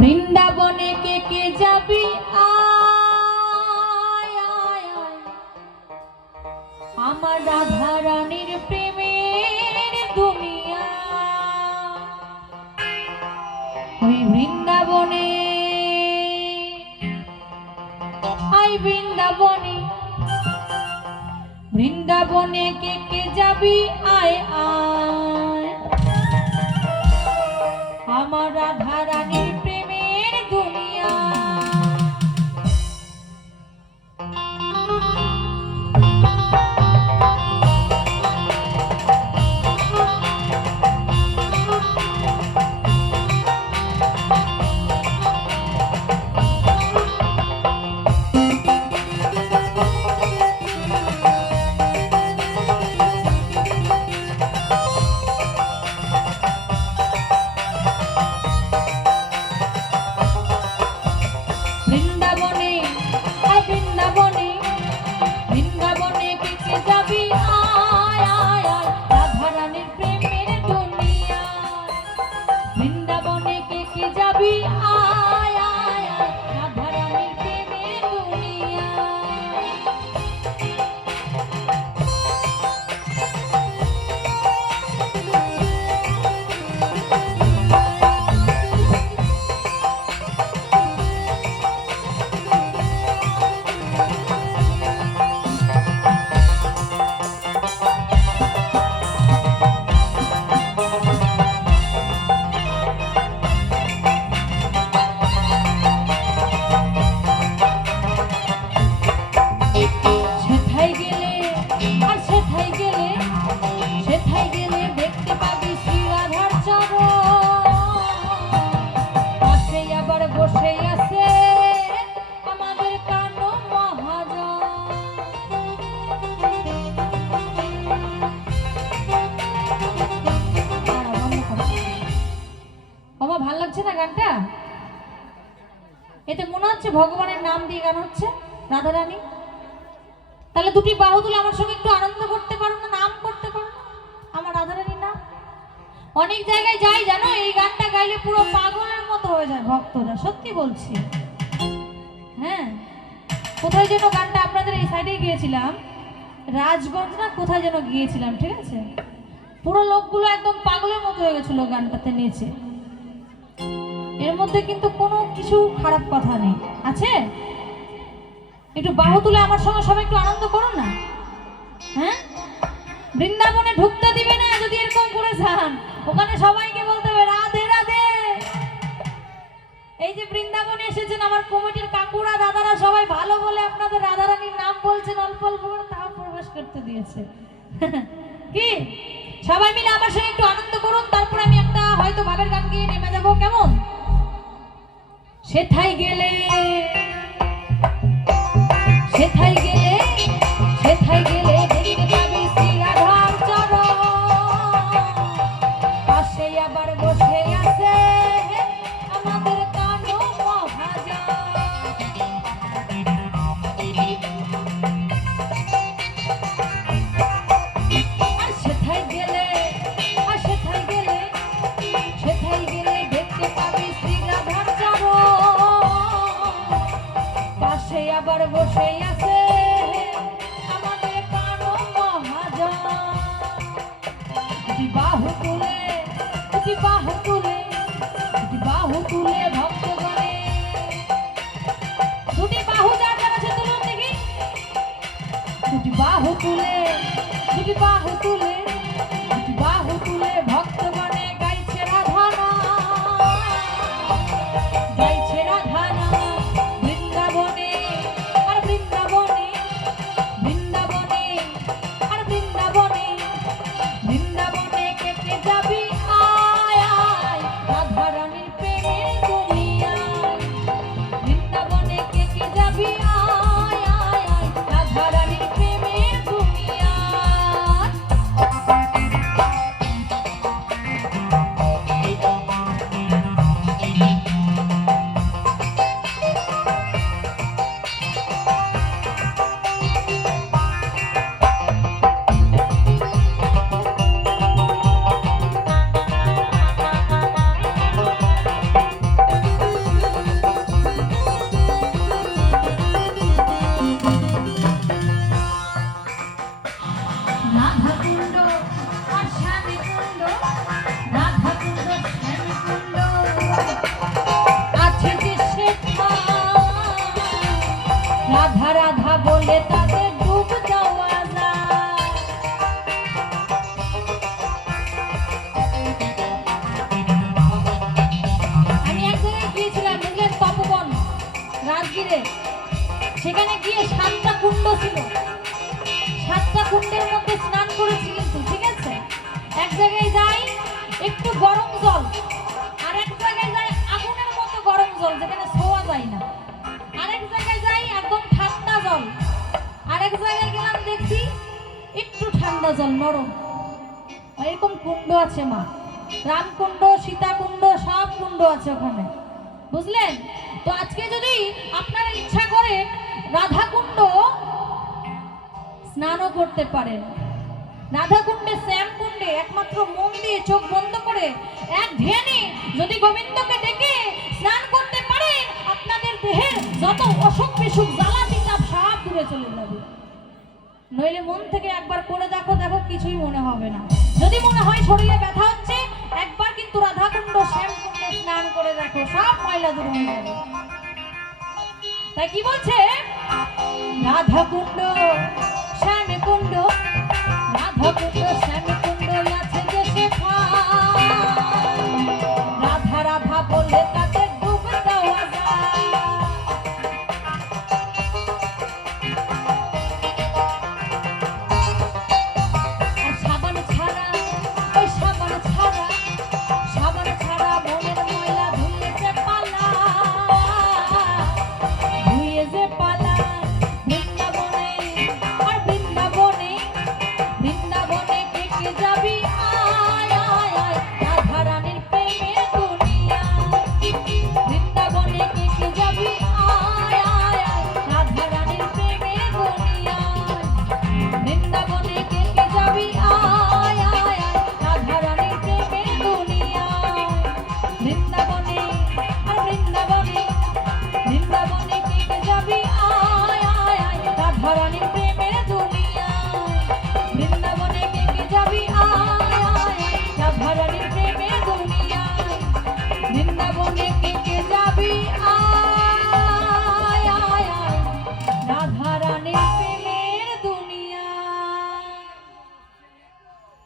বৃন্দাবনে কে কে যাবি আয় আয় আয়, আমার রাধা রানীর প্রেমের দুনিয়া। ওই বৃন্দাবনে আয় বৃন্দাবনে, বৃন্দাবনে কে কে যাবি আয় আয়, আমার রাধা রানীর প্রেমের দুনিয়া। ভালো লাগছে না গানটা? এতে মনে হচ্ছে ভগবানের নাম দিয়ে গান হচ্ছে, রাধা রানী। তাহলে দুটি বাহু তুলে আমার সঙ্গে একটু আনন্দ করতে পারো না, নাম করতে পারো না আমার রাধা রানীর নাম। অনেক জায়গায় যাই জানো, এই গানটা গাইলে পুরো পাগলের মতো হয়ে যায় ভক্তরা, সত্যি বলছি। হ্যাঁ, কোথায় যেন গানটা আপনাদের এই সাইডে গিয়েছিলাম, রাজগঞ্জ না কোথায় যেন গিয়েছিলাম, ঠিক আছে, পুরো লোকগুলো একদম পাগলের মতো হয়ে গেছিল গানটাতে নেচে। এর মধ্যে কিন্তু কোনো কিছু খারাপ কথা নেই, আছে? একটু বাহু তুলে আমার সঙ্গে সবাই একটু আনন্দ করো না। হ্যাঁ, বৃন্দাবনে ঢুকতে দিবে না যদি এরকম করে যান, ওখানে সবাইকে বলতে হবে রাধে রাধে। এই যে বৃন্দাবনে এসেছেন আমার কমিটির কাকুরা দাদারা সবাই ভালো বলে আপনাদের রাধা রানীর নাম বলছেন, অল্প অল্প করে তাও প্রবেশ করতে দিয়েছে। কি সবাই মিলে আমার সঙ্গে একটু আনন্দ করুন, তারপর আমি একটা হয়তো ভাবের গান গিয়ে নেমে যাবো, কেমন? সেথায় গেলে সেথায় গেলে সেথায় গেলে দেখতে পাবি শ্রী রাধার চরণ, পাশে আবার বসে আছে আমাদের কানো মহাজন। আর সেথায় গেলে আর সেথায় গেলে সেথায় গেলে দেখতে পাবি শ্রী রাধার চরণ, পাশে আবার বসে আছে আমাদের কানো মহাজন। দুটি বাহু তুলে দুটি বাহু তুলে দুটি বাহু তুলে ভক্তগণে, দুটি বাহু যার যার আছে তুলুন দেখি, দুটি বাহু তুলে দুটি বাহু তুলে দুটি বাহু তুলে ভক্তগণে গাইছে রাধা নাম, গাইছে রাধা নাম। বৃন্দাবনে আর বৃন্দাবনে, বৃন্দাবনে আর বৃন্দাবনে, বৃন্দাবনে কে কে যাবি আয় আয়, রাধা রানীর প্রেমের দুনিয়ায়। বৃন্দাবনে কে কে যাবি আয় আয় আয়, রাধা রানীর প্রেমের দুনিয়ায়। মন্দিরে, সেখানে গিয়ে 7টা কুণ্ড ছিল, 7টা কুণ্ডের মধ্যে স্নান করেছি কিন্তু, ঠিক আছে? এক জায়গায় যাই একটু গরম জল, আর এক জায়গায় যাই আগুনের মতো গরম জল যেখানে ছোঁয়া যায় না, আরেক জায়গায় যাই একদম ঠান্ডা জল, আরেক জায়গায় গেলাম দেখছি একটু ঠান্ডা জল নরম। এরকম কুণ্ড আছে মা, রামকুণ্ড, সীতাকুণ্ড, সব কুণ্ড আছে ওখানে, বুঝলেন? তো আজকে যদি আপনারা ইচ্ছা করেন রাধাকুণ্ড স্নানও করতে পারেন। রাধাকুণ্ডে, শ্যামকুণ্ডে একমাত্র মন দিয়ে চোখ বন্ধ করে এক ধ্যানে যদি গোবিন্দকে ডেকে স্নান করতে পারেন, আপনাদের দেহের যত অসুখ বিসুখ জ্বালা বিতাপ সব দূরে চলে যাবে। নইলে মন থেকে একবার করে দেখো, দেখো কিছুই মনে হবে না। যদি মনে হয় শরীরে ব্যথা হচ্ছে, একবার কিন্তু রাধাকুণ্ড, শ্যামকুণ্ডে স্নান করে দেখো, সব ময়লা দূর হয়ে যাবে। তাই কি বলছে? রাধাকুণ্ড, শ্যামকুণ্ড, রাধাকুণ্ড, শ্যাম